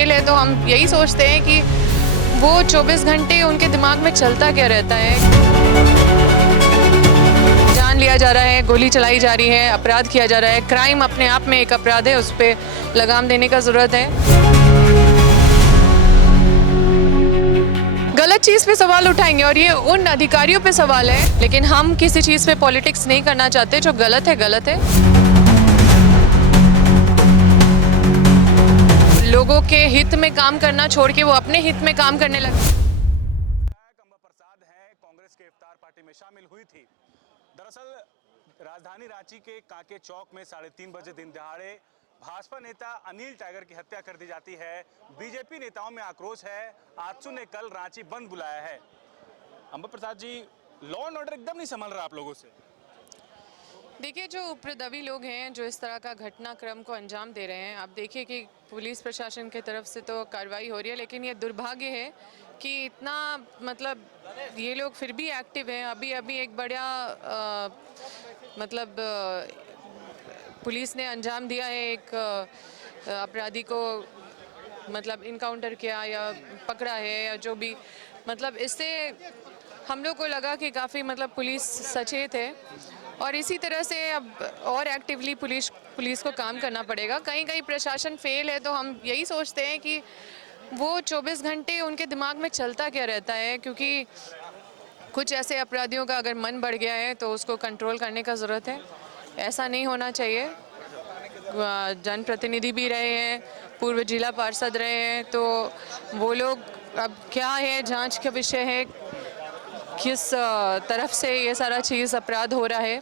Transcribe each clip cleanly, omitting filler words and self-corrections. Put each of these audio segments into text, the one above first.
Fail है तो हम यही सोचते हैं कि वो 24 घंटे उनके दिमाग में चलता क्या रहता है। जान लिया जा रहा है, गोली चलाई जा रही है, अपराध किया जा रहा है। क्राइम अपने आप में एक अपराध है, उस पर लगाम देने का ज़रूरत है। गलत चीज़ पे सवाल उठाएंगे और ये उन अधिकारियों पे सवाल है, लेकिन हम किसी चीज़ पे पॉलिटिक्स नहीं करना चाहते। जो गलत है गलत है। लोगों के हित में काम करना छोड़ के वो अपने हित में काम करने लगे। अम्बा प्रसाद हैं, कांग्रेस के इफ्तार पार्टी में शामिल हुई थी। दरअसल राजधानी रांची के कांके चौक में 3:30 बजे दिन दहाड़े भाजपा नेता अनिल टाइगर की हत्या कर दी जाती है। बीजेपी नेताओं में आक्रोश है। आजसू ने कल रांची बंद बुलाया है। Amba Prasad ji, law and order एकदम नहीं संभल रहा आप लोगों से। देखिए, जो उपद्रवी लोग हैं जो इस तरह का घटनाक्रम को अंजाम दे रहे हैं, आप देखिए कि पुलिस प्रशासन की तरफ से तो कार्रवाई हो रही है, लेकिन ये दुर्भाग्य है कि इतना ये लोग फिर भी एक्टिव हैं। अभी अभी एक बड़ा पुलिस ने अंजाम दिया है, एक अपराधी को इनकाउंटर किया या पकड़ा है या जो भी। इससे हम लोग को लगा कि काफ़ी पुलिस सचेत है और इसी तरह से अब और एक्टिवली पुलिस को काम करना पड़ेगा। कहीं कहीं प्रशासन फेल है तो हम यही सोचते हैं कि वो 24 घंटे उनके दिमाग में चलता क्या रहता है, क्योंकि कुछ ऐसे अपराधियों का अगर मन बढ़ गया है तो उसको कंट्रोल करने का ज़रूरत है। ऐसा नहीं होना चाहिए। जनप्रतिनिधि भी रहे हैं, पूर्व जिला पार्षद रहे हैं, तो वो लोग अब क्या है, जांच का विषय है किस तरफ से ये सारा चीज़ अपराध हो रहा है।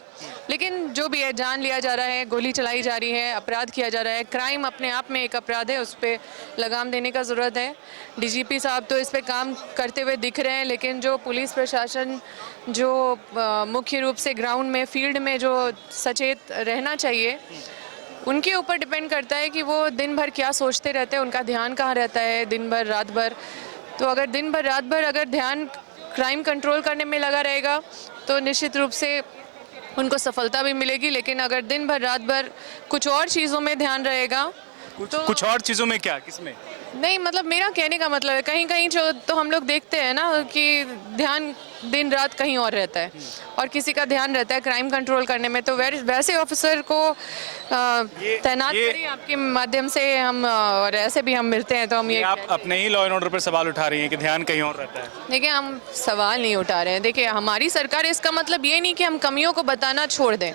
लेकिन जो भी है, जान लिया जा रहा है, गोली चलाई जा रही है, अपराध किया जा रहा है। क्राइम अपने आप में एक अपराध है, उस पर लगाम देने का ज़रूरत है। डीजीपी साहब तो इस पे काम करते हुए दिख रहे हैं, लेकिन जो पुलिस प्रशासन जो मुख्य रूप से ग्राउंड में, फील्ड में जो सचेत रहना चाहिए, उनके ऊपर डिपेंड करता है कि वो दिन भर क्या सोचते रहते हैं, उनका ध्यान कहाँ रहता है दिन भर रात भर। तो अगर दिन भर रात भर अगर ध्यान क्राइम कंट्रोल करने में लगा रहेगा तो निश्चित रूप से उनको सफलता भी मिलेगी। लेकिन अगर दिन भर रात भर कुछ और चीज़ों में ध्यान रहेगा तो कुछ और चीजों में क्या, किसमें? नहीं, मेरा कहने का मतलब है, कहीं कहीं जो तो हम लोग देखते हैं ना कि ध्यान दिन रात कहीं और रहता है और किसी का ध्यान रहता है क्राइम कंट्रोल करने में, तो वैसे ऑफिसर को तैनात करिए आपके माध्यम से। हम और ऐसे भी हम मिलते हैं तो हम ये आप अपने ही लॉ एंड ऑर्डर पर सवाल उठा रही हैं कि ध्यान कहीं और रहता है। देखिए, हम सवाल नहीं उठा रहे हैं। देखिए, हमारी सरकार, इसका मतलब ये नहीं कि हम कमियों को बताना छोड़ दें।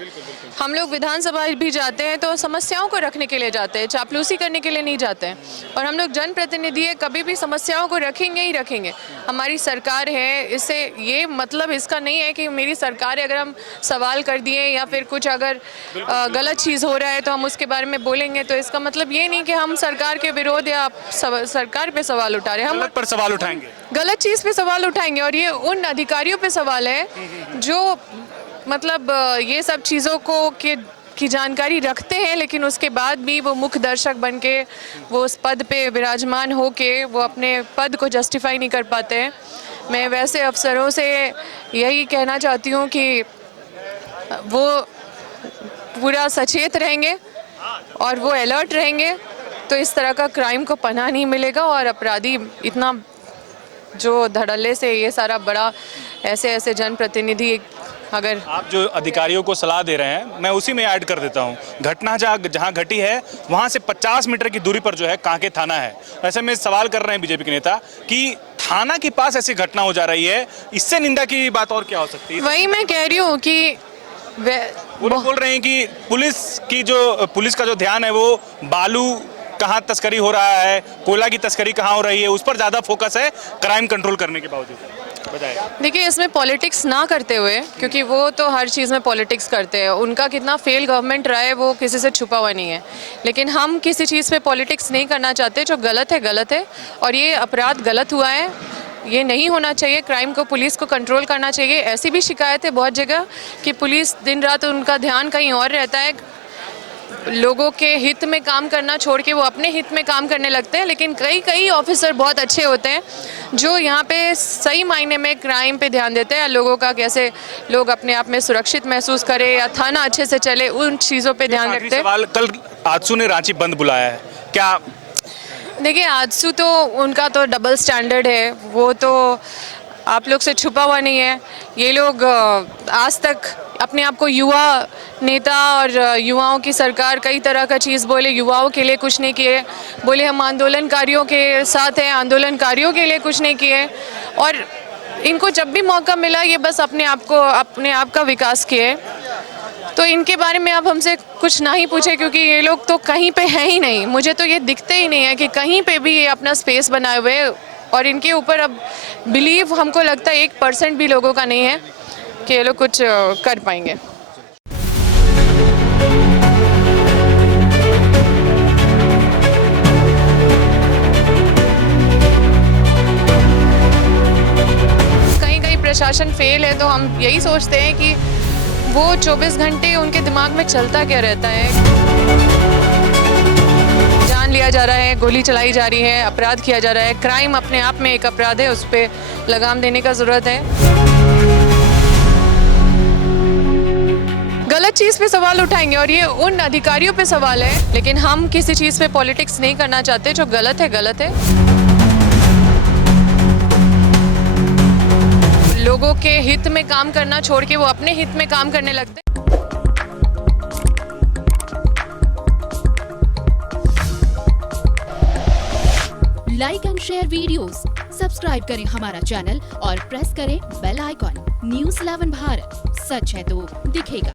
हम लोग विधानसभा भी जाते हैं तो समस्याओं को रखने के लिए जाते हैं, चापलूसी करने के लिए नहीं जाते हैं। और हम लोग जनप्रतिनिधि है, कभी भी समस्याओं को रखेंगे ही रखेंगे। हमारी सरकार है, इससे ये मतलब इसका नहीं है कि मेरी सरकार है, अगर हम सवाल कर दिए या फिर कुछ अगर गलत चीज़ हो रहा है तो हम उसके बारे में बोलेंगे, तो इसका मतलब ये नहीं कि हम सरकार के विरोध या सरकार पे सवाल उठा रहे हैं। हम पर सवाल उठाएंगे, गलत चीज़ पे सवाल उठाएंगे और ये उन अधिकारियों पे सवाल है जो ये सब चीज़ों को की जानकारी रखते हैं, लेकिन उसके बाद भी वो मुख्य दर्शक बन के वो उस पद पे विराजमान हो के वो अपने पद को जस्टिफाई नहीं कर पाते हैं। मैं वैसे अफसरों से यही कहना चाहती हूँ कि वो पूरा सचेत रहेंगे और वो अलर्ट रहेंगे, तो इस तरह का क्राइम को पनाह नहीं मिलेगा और अपराधी इतना जो धड़ल्ले से ये सारा बड़ा ऐसे जनप्रतिनिधि, अगर आप जो अधिकारियों को सलाह दे रहे हैं, मैं उसी में ऐड कर देता हूं। घटना जहां घटी है वहां से 50 मीटर की दूरी पर जो है कांके थाना है। ऐसे में सवाल कर रहे हैं बीजेपी के नेता कि थाना के पास ऐसी घटना हो जा रही है, इससे निंदा की बात और क्या हो सकती है? वही मैं कह रही हूँ कि बोल रहे हैं कि पुलिस का जो ध्यान है वो बालू कहाँ तस्करी हो रहा है, कोयला की तस्करी कहाँ हो रही है, उस पर ज्यादा फोकस है क्राइम कंट्रोल करने के बावजूद। देखिए, इसमें पॉलिटिक्स ना करते हुए, क्योंकि वो तो हर चीज़ में पॉलिटिक्स करते हैं, उनका कितना फेल गवर्नमेंट रहा है वो किसी से छुपा हुआ नहीं है। लेकिन हम किसी चीज़ पे पॉलिटिक्स नहीं करना चाहते। जो गलत है और ये अपराध गलत हुआ है, ये नहीं होना चाहिए। क्राइम को, पुलिस को कंट्रोल करना चाहिए। ऐसी भी शिकायत है बहुत जगह कि पुलिस दिन रात उनका ध्यान कहीं और रहता है, लोगों के हित में काम करना छोड़ के वो अपने हित में काम करने लगते हैं। लेकिन कई ऑफिसर बहुत अच्छे होते हैं जो यहाँ पे सही मायने में क्राइम पे ध्यान देते हैं, लोगों का कैसे लोग अपने आप में सुरक्षित महसूस करें या थाना अच्छे से चले, उन चीज़ों पे ध्यान रखते हैं। कल आजसू ने रांची बंद बुलाया है, क्या देखिए आजसू तो उनका तो डबल स्टैंडर्ड है, वो तो आप लोग से छुपा हुआ नहीं है। ये लोग आज तक अपने आप को युवा नेता और युवाओं की सरकार कई तरह का चीज़ बोले, युवाओं के लिए कुछ नहीं किए, बोले हम आंदोलनकारियों के साथ हैं, आंदोलनकारियों के लिए कुछ नहीं किए। और इनको जब भी मौका मिला ये बस अपने आप का विकास किए। तो इनके बारे में आप हमसे कुछ ना ही पूछे, क्योंकि ये लोग तो कहीं पे हैं ही नहीं। मुझे तो ये दिखते ही नहीं है कि कहीं पे भी ये अपना स्पेस बनाए हुए, और इनके ऊपर अब बिलीव हमको लगता है 1% भी लोगों का नहीं है कि ये लोग कुछ कर पाएंगे। कहीं कहीं प्रशासन फेल है, तो हम यही सोचते हैं कि वो 24 घंटे उनके दिमाग में चलता क्या रहता है। जान लिया जा रहा है, गोली चलाई जा रही है, अपराध किया जा रहा है। क्राइम अपने आप में एक अपराध है, उस पर लगाम देने का ज़रूरत है। गलत चीज़ पे सवाल उठाएंगे और ये उन अधिकारियों पे सवाल है, लेकिन हम किसी चीज़ पे पॉलिटिक्स नहीं करना चाहते। जो गलत है गलत है। लोगों के हित में काम करना छोड़ के वो अपने हित में काम करने लगते हैं। Like and share videos, subscribe करें हमारा चैनल और प्रेस करें बेल आइकॉन। न्यूज़ 11 भारत, सच है तो दिखेगा।